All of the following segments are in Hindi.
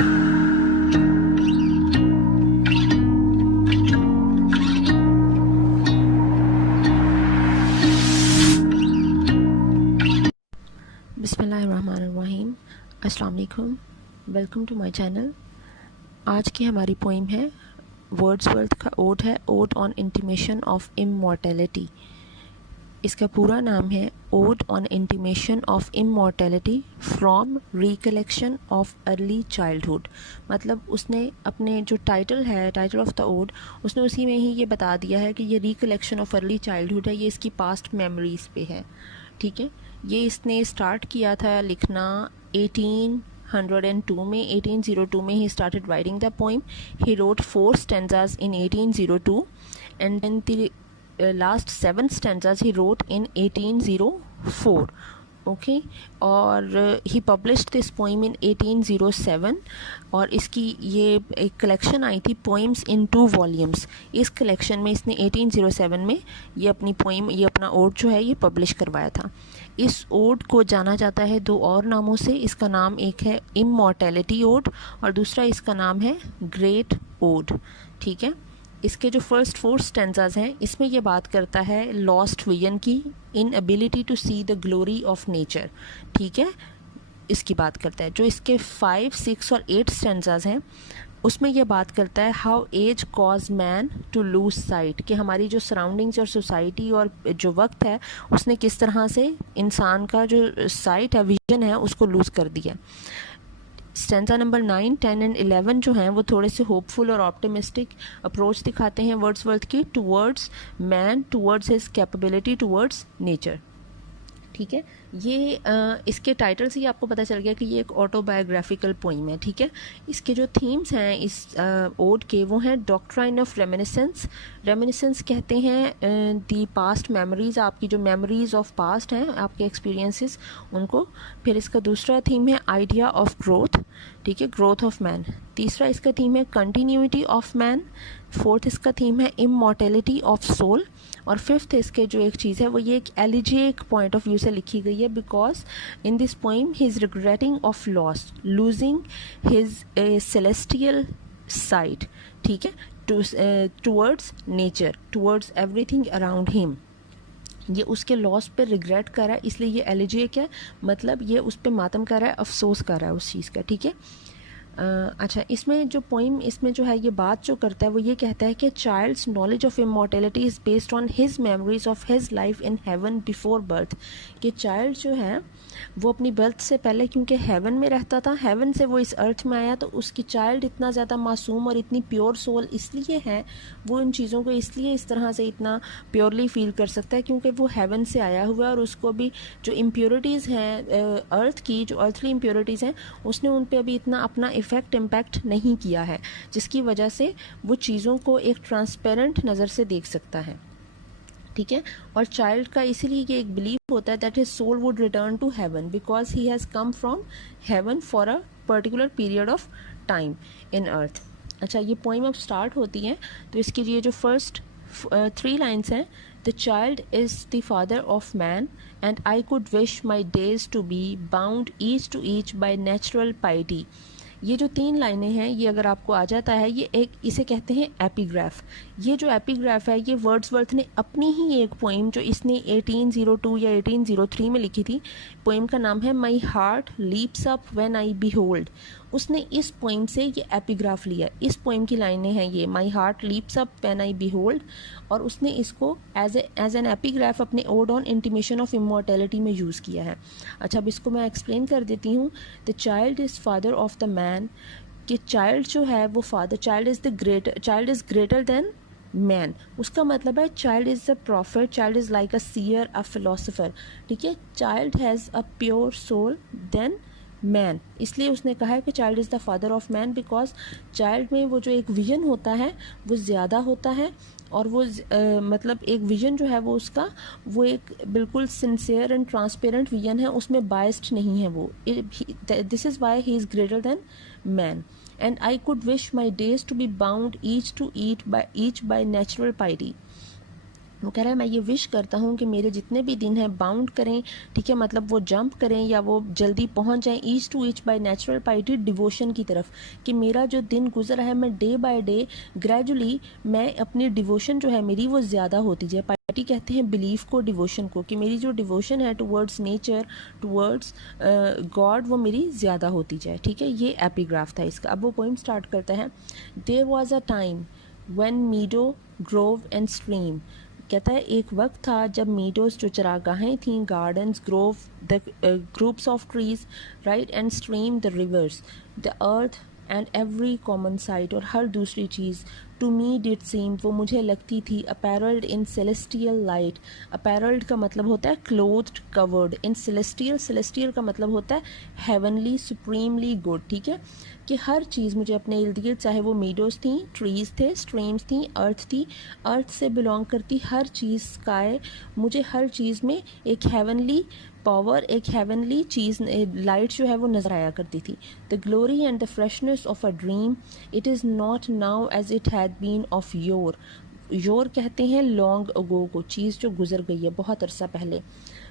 बिस्मिल्लाहिर्रहमानिर्रहीम। अस्सलाम वालेकुम, वेलकम टू माय चैनल। आज की हमारी पोइम है वर्ड्सवर्थ का ओड है, odd on intimation of immortality. इसका पूरा नाम है odd on intimation of immortality from recollection of early childhood. मतलब उसने अपने जो टाइटल है, टाइटल ऑफ द ओड, उसने उसी में ही ये बता दिया है कि ये रिकलेक्शन ऑफ अर्ली चाइल्डहुड है, ये इसकी पास्ट मेमोरीज़ पे है। ठीक है, ये इसने स्टार्ट किया था लिखना 1802 में। 1802 में ही started writing the poem. He wrote 4 stanzas in 1802 and then the last 7 stanzas he wrote in 1804। Okay, और he published this poem in 1807 और इसकी ये एक कलेक्शन आई थी पोइम्स इन 2 वॉल्यूम्स। इस कलेक्शन में इसने 1807 में ये अपनी पोइम, ये अपना ओड जो है ये पब्लिश करवाया था। इस ओड को जाना जाता है 2 और नामों से। इसका नाम एक है इमॉर्टैलिटी ओड और दूसरा इसका नाम है ग्रेट ओड। ठीक है, इसके जो फर्स्ट 4 स्टैंजाज हैं इसमें ये बात करता है लॉस्ट विजन की, inability to see the glory of nature. ठीक है, इसकी बात करता है। जो इसके 5, 6 और 8 स्टैंजाज हैं उसमें यह बात करता है how age cause man to lose sight, कि हमारी जो सराउंडिंग्स और सोसाइटी और जो वक्त है उसने किस तरह से इंसान का जो साइट है, विजन है, उसको लूज़ कर दिया। स्टैंजा नंबर 9, 10 एंड 11 जो हैं वो थोड़े से होपफुल और ऑप्टिमिस्टिक अप्रोच दिखाते हैं वर्ड्सवर्थ की towards man, towards his capability, towards nature. ठीक है, ये इसके टाइटल से ही आपको पता चल गया कि ये एक ऑटोबायोग्राफिकल पोइम है। ठीक है, इसके जो थीम्स हैं इस ओड के वो हैं डॉक्ट्राइन ऑफ रेमिनिसेंस। रेमिनिसेंस कहते हैं दी पास्ट मेमोरीज, आपकी जो मेमोरीज ऑफ पास्ट हैं, आपके एक्सपीरियंसेस उनको। फिर इसका दूसरा थीम है आइडिया ऑफ ग्रोथ। ठीक है, ग्रोथ ऑफ मैन। तीसरा इसका थीम है कंटिन्यूटी ऑफ मैन। फोर्थ इसका थीम है इमॉर्टैलिटी ऑफ सोल। और फिफ्थ इसके जो एक चीज़ है वो ये एक एलिजिक पॉइंट ऑफ व्यू से लिखी गई है, because in this poem he is regretting of loss, losing his celestial site. ठीक है, towards nature, towards everything around him. ये उसके लॉस पे रिग्रेट कर रहा है, इसलिए ये एलिजिक है, मतलब ये उस पर मातम कर रहा है, अफसोस कर रहा है उस चीज़ का। ठीक है, अच्छा, इसमें जो पोइम इसमें जो है ये बात जो करता है वो ये कहता है कि child's knowledge of immortality is based on his memories of his life in heaven before birth. कि चाइल्ड जो है वो अपनी बर्थ से पहले, क्योंकि हेवन में रहता था, हेवन से वो इस अर्थ में आया, तो उसकी चाइल्ड इतना ज़्यादा मासूम और इतनी प्योर सोल इसलिए है, वो इन चीज़ों को इसलिए इस तरह से इतना प्योरली फील कर सकता है क्योंकि वो हेवन से आया हुआ है और उसको भी जो इम्प्योरिटीज़ हैं अर्थ की, जो अर्थली इम्प्योरिटीज़ हैं, उसने उन पर अभी इतना अपना इम्पैक्ट नहीं किया है, जिसकी वजह से वो चीज़ों को एक ट्रांसपेरेंट नज़र से देख सकता है। ठीक है, और चाइल्ड का इसीलिए ये एक बिलीव होता है that his soul would return to heaven because he has come from heaven for a particular period of time in earth. अच्छा, ये पोइम अब स्टार्ट होती है तो इसकी ये जो फर्स्ट 3 लाइन्स हैं, the child is the father of man and I could wish my days to be bound each to each by natural piety. ये जो 3 लाइनें हैं ये अगर आपको आ जाता है, ये एक, इसे कहते हैं एपिग्राफ। ये जो एपिग्राफ है ये वर्ड्सवर्थ ने अपनी ही एक पोइम जो इसने 1802 या 1803 में लिखी थी, पोइम का नाम है my heart leaps up when I behold. उसने इस पोइम से ये एपिग्राफ लिया। इस पोइम की लाइनें हैं ये, my heart leaps up when I behold, और उसने इसको एज एन एपिग्राफ अपने odd on intimation of immortality में यूज़ किया है। अच्छा, अब इसको मैं एक्सप्लेन कर देती हूँ। The child is father of the man, कि चाइल्ड जो है वो father, child is greater than man. उसका मतलब है child is a prophet, child is like a seer, a philosopher. ठीक है, child has a pure soul than man, इसलिए उसने कहा है कि child is the father of man, because child में वो जो एक विजन होता है वो ज़्यादा होता है, और वो मतलब एक विजन जो है वो उसका वो एक बिल्कुल सिंसियर एंड ट्रांसपेरेंट विजन है, उसमें बायस्ड नहीं है वो। This is why he is greater than man. And I could wish my days to be bound each by natural piety. वो कह रहा है मैं ये विश करता हूँ कि मेरे जितने भी दिन हैं बाउंड करें, ठीक है, मतलब वो जंप करें या वो जल्दी पहुँच जाएं each to each by natural piety devotion की तरफ, कि मेरा जो दिन गुजरा है मैं डे बाय डे ग्रेजुअली मैं अपनी डिवोशन जो है मेरी वो ज़्यादा होती जाए। पाइटी कहते हैं बिलीफ को, डिवोशन को, कि मेरी जो डिवोशन है टुवर्ड्स नेचर, टुवर्ड्स गॉड, वो मेरी ज़्यादा होती जाए, ठीक है। ये एपिग्राफ था इसका। अब वो पोइम स्टार्ट करता है। There was a time when meadow, grove and stream, कहता है एक वक्त था जब मीडोज़ जो चरागाहें थीं, gardens, Grove the groups of trees, right, and stream the reverse, the earth and every common site, और हर दूसरी चीज़, टू मी डिड सीम, वो मुझे लगती थी, अपैरल्ड इन सेलेस्टियल लाइट, अपैरल्ड का मतलब होता है क्लोथ्ड, कवर्ड, इन सेलेस्टियल, सेलेस्टियल का मतलब होता है हेवनली, सुप्रीमली गुड, ठीक है, कि हर चीज़ मुझे अपने इर्द गिर्द, चाहे वो मीडोज़ थी, ट्रीज़ थे, स्ट्रीम्स थी, अर्थ थी, अर्थ से बिलोंग करती हर चीज़, स्काई, मुझे हर चीज़ में एक हेवनली पावर, एक हेवनली चीज़, लाइट जो है वो नज़र आया करती थी। The glory and the freshness of a dream, it is not now as it had been of yore, yore कहते हैं लॉन्ग अगो को, चीज़ जो गुजर गई है बहुत अरसा पहले।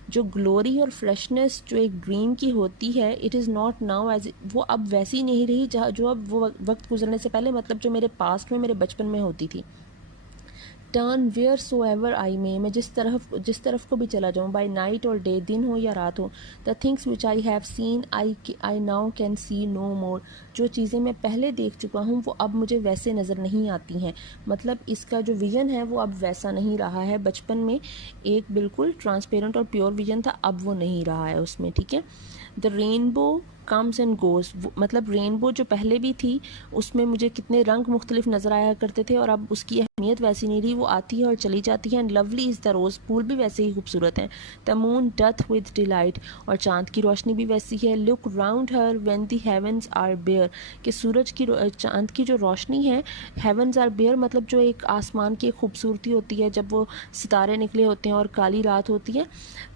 जो ग्लोरी और फ्रेशनेस जो एक ड्रीम की होती है, it is not now as, वो अब वैसी नहीं रही जहाँ जो अब वो वक्त गुजरने से पहले, मतलब जो मेरे पास्ट में, मेरे बचपन में होती थी। Turn wheresoever I may, मैं जिस तरफ को भी चला जाऊँ, बाई नाइट और डे, दिन हो या रात हो, the things which I have seen I now can see no more, जो चीज़ें मैं पहले देख चुका हूँ वो अब मुझे वैसे नज़र नहीं आती हैं। मतलब इसका जो विजन है वो अब वैसा नहीं रहा है। बचपन में एक बिल्कुल ट्रांसपेरेंट और प्योर विजन था, अब वो नहीं रहा है उसमें, ठीक है। The rainbow comes and goes, मतलब रेनबो जो पहले भी थी उसमें मुझे कितने रंग मुख्तलिफ नज़र आया करते थे, और अब उसकी अहमियत वैसी नहीं रही, वो आती है और चली जाती है। And lovely is the rose, फूल भी वैसे ही खूबसूरत हैं। The moon doth with delight, और चाँद की रोशनी भी वैसी है। Look round her when the heavens are bare, कि सूरज की, चाँद की जो रोशनी है, हेवंस आर बेयर मतलब जो एक आसमान की एक खूबसूरती होती है जब वो सितारे निकले होते हैं और काली रात होती है।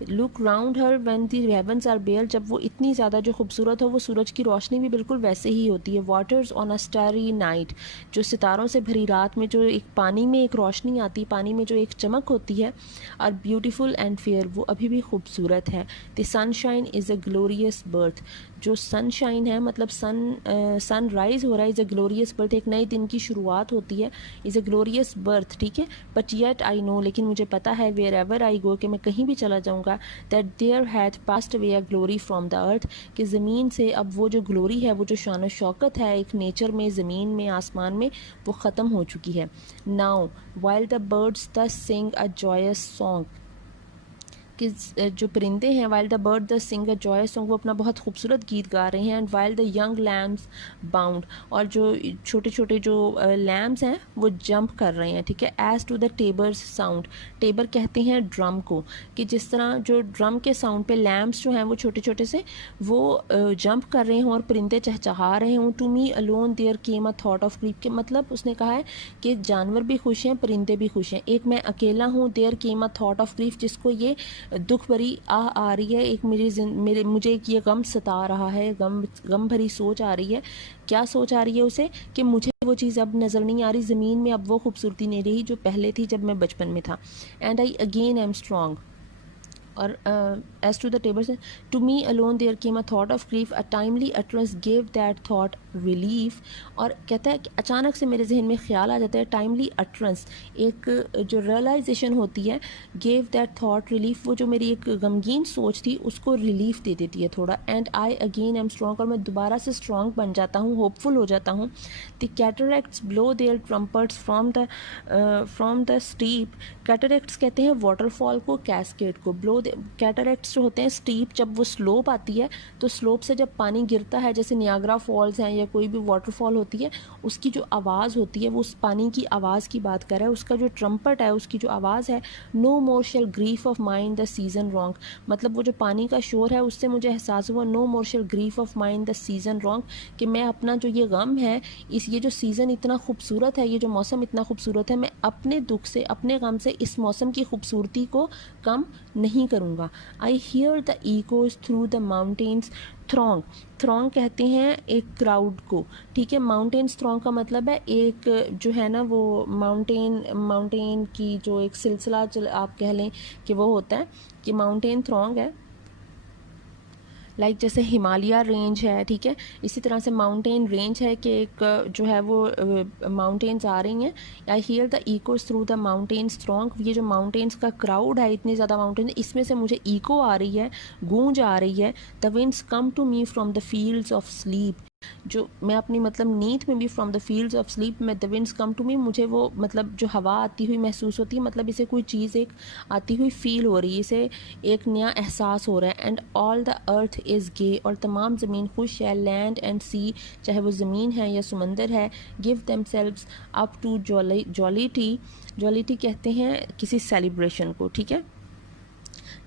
Look round her when the heavens are bare, जब वो इतनी ज़्यादा जो खूबसूरत हो, वो सूरज की रोशनी भी बिल्कुल वैसे ही होती है। Waters on a starry night, जो सितारों से भरी रात में जो एक पानी में एक रोशनी आती, पानी में जो एक चमक होती है, आर ब्यूटीफुल एंड फेयर, वो अभी भी खूबसूरत है। The sunshine is a glorious birth, जो सनशाइन है मतलब सन राइज हो रहा है, इज़ अ ग्लोरियस बर्थ, एक नए दिन की शुरुआत होती है, इज़ अ ग्लोरियस बर्थ, ठीक है। बट येट आई नो, लेकिन मुझे पता है, वेयर एवर आई गो, कि मैं कहीं भी चला जाऊँगा, that there had past away a glory from the earth, कि ज़मीन से अब वो जो ग्लोरी है, वो जो शान शौकत है एक नेचर में, ज़मीन में, आसमान में, वो ख़त्म हो चुकी है। नाउ वाइल द बर्ड्स दस सिंग अ जॉयस सॉन्ग, कि जो परिंदे हैं, while the bird the sing a joyous song, वो अपना बहुत खूबसूरत गीत गा रहे हैं। And while the young lambs bound, और जो छोटे छोटे जो लैम्स हैं वो जंप कर रहे हैं, ठीक है। एज टू द टेबर्स साउंड, टेबर कहते हैं ड्रम को, कि जिस तरह जो ड्रम के साउंड पे लैम्स जो हैं वो छोटे छोटे से वो जंप कर रहे हों और परिंदे चहचहा रहे हों। To me alone there came a thought of grief, के मतलब उसने कहा है कि जानवर भी खुश हैं, परिंदे भी खुश हैं, एक मैं अकेला हूँ। There came a thought of grief, जिसको ये दुख भरी आह आ रही है, एक मुझे एक ये गम सता रहा है, गम भरी सोच आ रही है। क्या सोच आ रही है उसे, कि मुझे वो चीज़ अब नज़र नहीं आ रही, ज़मीन में अब वो खूबसूरती नहीं रही जो पहले थी जब मैं बचपन में था। And I again am strong, और edge to the table, to me alone there came a thought of grief, a timely utterance gave that thought relief, और कहता है कि अचानक से मेरे जहन में ख्याल आ जाता है, टाइमली अटरेंस, एक जो रियलाइजेशन होती है, गेव दैट थॉट रिलीफ, वो जो मेरी एक गमगीन सोच थी उसको रिलीफ दे देती है थोड़ा। And I again am strong, और मैं दोबारा से स्ट्रॉन्ग बन जाता हूँ, होपफुल हो जाता हूँ। The cataracts blow their trumpets from the steep, cataracts कहते हैं वाटरफॉल को, कैस्केड को। ब्लो, कैटरैक्ट्स जो होते हैं स्टीप, जब वो स्लोप आती है तो स्लोप से जब पानी गिरता है, जैसे नियाग्रा फॉल्स हैं या कोई भी वाटरफॉल होती है, उसकी जो आवाज़ होती है, वो उस पानी की आवाज़ की बात कर रहा है, उसका जो ट्रम्पट है, उसकी जो आवाज़ है। No more shall grief of mind the season wrong, मतलब वो जो पानी का शोर है उससे मुझे एहसास हुआ, no more shall grief of mind the season wrong, कि मैं अपना जो ये गम है, ये जो सीज़न इतना खूबसूरत है, ये जो मौसम इतना खूबसूरत है, मैं अपने दुख से, अपने गम से इस मौसम की खूबसूरती को कम नहीं करूँगा। I hear the echoes through the mountains throng. Throng कहते हैं एक क्राउड को, ठीक है। माउंटेन्स थ्रॉन्ग का मतलब है एक जो है ना वो माउंटेन की जो एक सिलसिला आप कह लें कि वो होता है कि माउंटेन थ्रॉन्ग है, लाइक जैसे हिमालय रेंज है, ठीक है। इसी तरह से माउंटेन रेंज है कि एक जो है वो माउंटेन्स आ रही हैं। I hear the echoes through the mountains throng, ये जो माउंटेन्स का क्राउड है, इतने ज़्यादा माउंटेन, इसमें से मुझे इको आ रही है, गूंज आ रही है। The winds come to me from the fields of sleep, जो मैं अपनी मतलब नींद में भी from the fields of sleep में the winds come to me, मुझे वो मतलब जो हवा आती हुई महसूस होती है, मतलब इसे कोई चीज़ एक आती हुई फील हो रही है, इसे एक नया एहसास हो रहा है। And all the earth is gay, और तमाम ज़मीन खुश है। लैंड एंड सी, चाहे वो ज़मीन है या समंदर है। Give themselves up to jollity, jollity कहते हैं किसी सेलिब्रेशन को, ठीक है,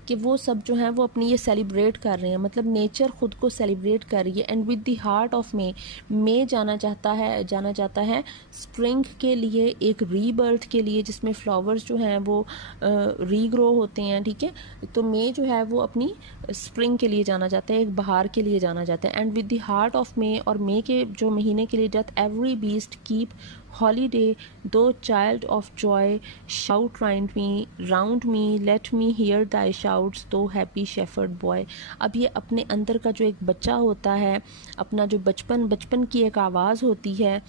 कि वो सब जो है वो अपनी ये सेलिब्रेट कर रहे हैं, मतलब नेचर ख़ुद को सेलिब्रेट कर रही है। And with the heart of May जाना जाता है स्प्रिंग के लिए, एक रीबर्थ के लिए, जिसमें फ्लावर्स जो हैं वो रीग्रो होते हैं, ठीक है। तो मे जो है वो अपनी स्प्रिंग के लिए जाना जाता है, एक बहार के लिए जाना जाता है। And with the heart of May, और मे के जो महीने के लिए, doth every beast keep holiday, though child of joy, shout round me, let me hear thy shouts, though happy shepherd boy। अब ये अपने अंदर का जो एक बच्चा होता है, अपना जो बचपन की एक आवाज़ होती है,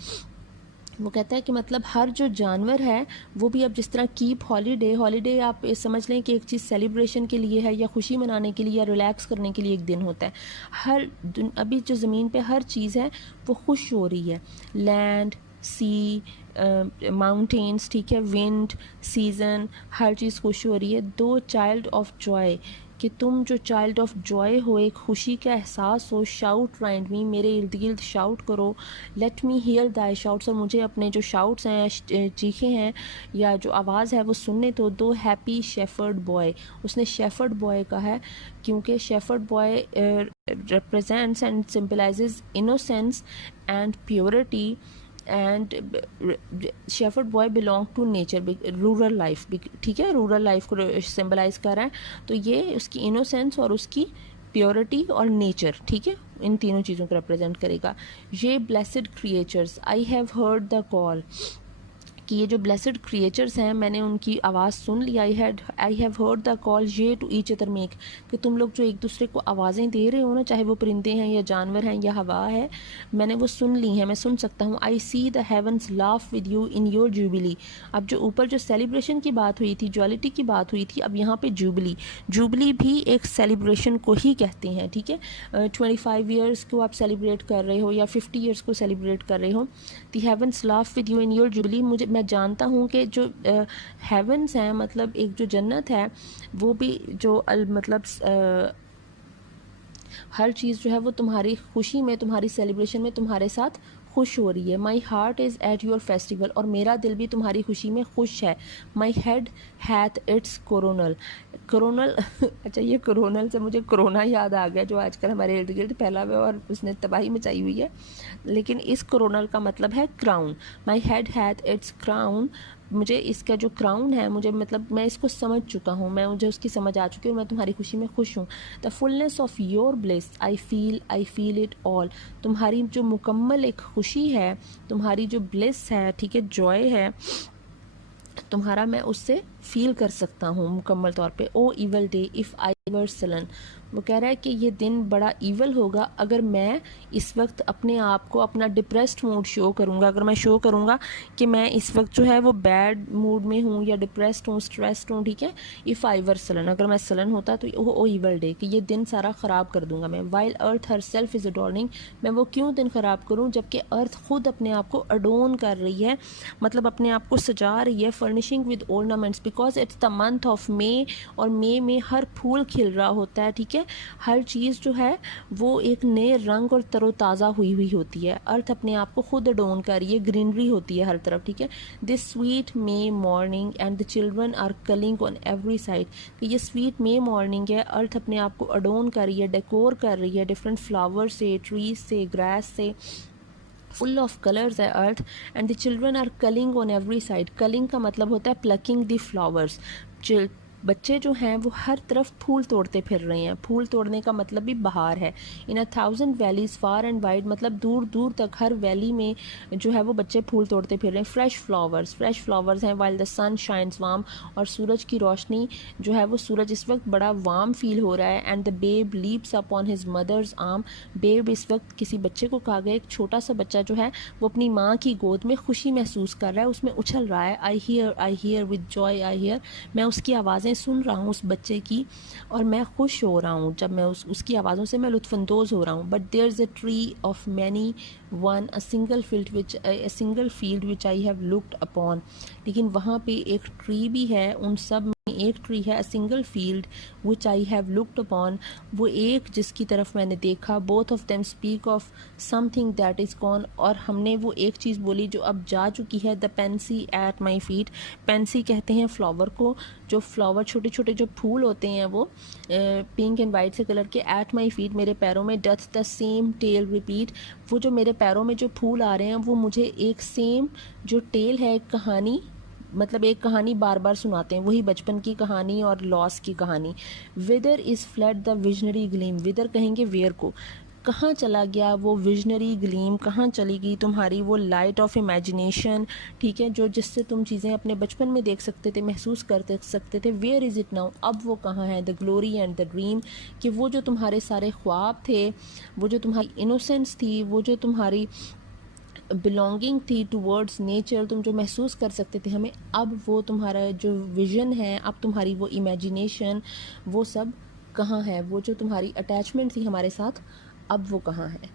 वो कहता है कि मतलब हर जो जानवर है वो भी अब जिस तरह कीप हॉलीडे आप समझ लें कि एक चीज़ सेलिब्रेशन के लिए है, या खुशी मनाने के लिए, या रिलैक्स करने के लिए एक दिन होता है। अभी जो ज़मीन पे हर चीज़ है वो खुश हो रही है। लैंड, सी, माउंटेन्स, ठीक है, विंड, सीज़न, हर चीज़ खुश हो रही है। दो चाइल्ड ऑफ जॉय, कि तुम जो चाइल्ड ऑफ जॉय हो, एक खुशी का एहसास हो। शाउट राइंड मी, मेरे इर्द गिर्द शाउट करो। Let me here Dai shouts, और मुझे अपने जो शाउट्स हैं, चीखें हैं, या जो आवाज़ है वो सुनने तो दो। हैप्पी शेफर्ड बॉय, उसने शेफर्ड बॉय कहा है क्योंकि shepherd boy represents and symbolizes innocence and purity, and shepherd boy belong to nature, rural life, ठीक है, रूरल लाइफ को सिंबलाइज कर रहा है। तो ये उसकी इनोसेंस और उसकी प्योरिटी और नेचर, ठीक है, इन तीनों चीज़ों को रिप्रेजेंट करेगा। Ye blessed creatures, I have heard the call, कि ये जो ब्लेसड क्रिएचर्स हैं, मैंने उनकी आवाज़ सुन ली। I have heard the call ye to each other make, कि तुम लोग जो एक दूसरे को आवाज़ें दे रहे हो ना, चाहे वो परिंदे हैं या जानवर हैं या हवा है, मैंने वो सुन ली हैं, मैं सुन सकता हूँ। I see the heavens laugh with you in your jubilee. अब जो ऊपर जो सेलिब्रेशन की बात हुई थी, ज्वालिटी की बात हुई थी, अब यहाँ पे जुबली भी एक सेलिब्रेशन को ही कहते हैं, ठीक है। 25 ईयर्स को आप सेलिब्रेट कर रहे हो या 50 ईयर्स को सेलिब्रेट कर रहे हो। The heavens laugh with you in your jubilee, मैं जानता हूँ कि जो हेवन्स हैं, मतलब एक जो जन्नत है, वो भी जो मतलब हर चीज़ जो है वो तुम्हारी खुशी में, तुम्हारी सेलिब्रेशन में तुम्हारे साथ खुश हो रही है। My heart is at your festival, और मेरा दिल भी तुम्हारी खुशी में खुश है। My head hath it's coronal, अच्छा, ये कोरोनल से मुझे कोरोना याद आ गया, जो आजकल हमारे इर्द गिर्द फैला हुआ है और उसने तबाही मचाई हुई है। लेकिन इस कोरोनल का मतलब है crown. My head hath its crown, मुझे इसका जो क्राउन है, मुझे मतलब मैं इसको समझ चुका हूँ, मुझे उसकी समझ आ चुकी है, और मैं तुम्हारी खुशी में खुश हूँ। The fullness of your bliss I feel it all, तुम्हारी जो मुकम्मल एक खुशी है, तुम्हारी जो ब्लिस है, ठीक है, जॉय है तुम्हारा, मैं उससे फील कर सकता हूँ मुकम्मल तौर पे। O evil day if I were sullen, वो कह रहा है कि ये दिन बड़ा ईवल होगा अगर मैं इस वक्त अपने आप को अपना डिप्रेस्ड मूड शो करूँगा, अगर मैं शो करूँगा कि मैं इस वक्त जो है वो बैड मूड में हूँ या डिप्रेस्ड हूँ, स्ट्रेस्ड हूँ, ठीक है। इफ़ आई वर सलन, अगर मैं सलन होता तो ओ ईवल डे, कि ये दिन सारा ख़राब कर दूँगा मैं। While earth herself is adorning, मैं वो क्यों दिन ख़राब करूँ जबकि अर्थ खुद अपने आप को अडोन कर रही है, मतलब अपने आप को सजा रही है। Furnishing with ornaments because it's the month of May, और मे में हर फूल खिल रहा होता है, ठीक है, हर चीज़ जो है वो एक नए रंग और तरोताज़ा हुई होती है। अर्थ अपने आप को खुद अडोन कर रही है, ग्रीनरी होती है हर तरफ, ठीक है। This sweet May morning and the children are culling on every side, कि ये स्वीट मे मॉर्निंग है, अर्थ अपने आप को अडोन कर रही है, डेकोर कर रही है डिफरेंट फ्लावर से, ट्रीज से, ग्रास से, फुल ऑफ कलर्स है earth. And the children are culling on every side, culling का मतलब होता है प्लकिंग द फ्लावर्स, बच्चे जो हैं वो हर तरफ फूल तोड़ते फिर रहे हैं। फूल तोड़ने का मतलब भी बहार है। इन 1000 वैलीज फार एंड वाइड, मतलब दूर दूर तक हर वैली में जो है वो बच्चे फूल तोड़ते फिर रहे हैं। फ्रेश फ्लावर्स हैं while the sun shines warm, और सूरज की रोशनी जो है वो, सूरज इस वक्त बड़ा वार्म फील हो रहा है। And the babe leaps up on his mother's arm, babe इस वक्त किसी बच्चे को कहा गया, एक छोटा सा बच्चा जो है वो अपनी माँ की गोद में खुशी महसूस कर रहा है, उसमें उछल रहा है। I hear with Joy I hear, मैं उसकी आवाज़ें सुन रहा हूँ उस बच्चे की, और मैं खुश हो रहा हूँ जब मैं उसकी आवाज़ों से मैं लुत्फ़अंदोज़ हो रहा हूँ। But there is a tree of many one, a single field which I have looked upon, लेकिन वहाँ पे एक ट्री भी है, उन सब में एक ट्री है, अ single field which I have looked upon, वो एक जिसकी तरफ मैंने देखा। Both of them speak of something that is gone, और हमने वो एक चीज़ बोली जो अब जा चुकी है। The Pence eight my feet, Pence कहते हैं फ्लावर को, जो फ्लावर छोटे छोटे जो फूल होते हैं वो पिंक एंड वाइट से कलर के। एट माई फीट, मेरे पैरों में। Doth the same tale repeat, वो जो मेरे पैरों में जो फूल आ रहे हैं वो मुझे एक सेम जो टेल है, एक कहानी, मतलब एक कहानी बार बार सुनाते हैं, वही बचपन की कहानी और लॉस की कहानी। Whither is fled the visionary gleam, whither कहेंगे वेयर को, कहाँ चला गया वो विजनरी ग्लीम, कहाँ चली गई तुम्हारी वो लाइट ऑफ इमेजिनेशन, ठीक है, जो जिससे तुम चीज़ें अपने बचपन में देख सकते थे, महसूस कर सकते थे। वेयर इज़ इट नाउ, अब वो कहाँ है। The glory and the dream, कि वो जो तुम्हारे सारे ख्वाब थे, वो जो तुम्हारी इनोसेंस थी, वो जो तुम्हारी बिलोंगिंग थी टूवर्ड्स नेचर, तुम जो महसूस कर सकते थे हमें, अब वो तुम्हारा जो विज़न है, अब तुम्हारी वो इमेजिनेशन, वो सब कहाँ है, वो जो तुम्हारी अटैचमेंट थी हमारे साथ, अब वो कहाँ है।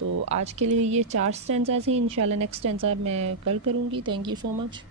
तो आज के लिए ये 4 स्टैंजास हैं, इंशाल्लाह नेक्स्ट स्टैंजा मैं कल करूँगी। Thank you so much.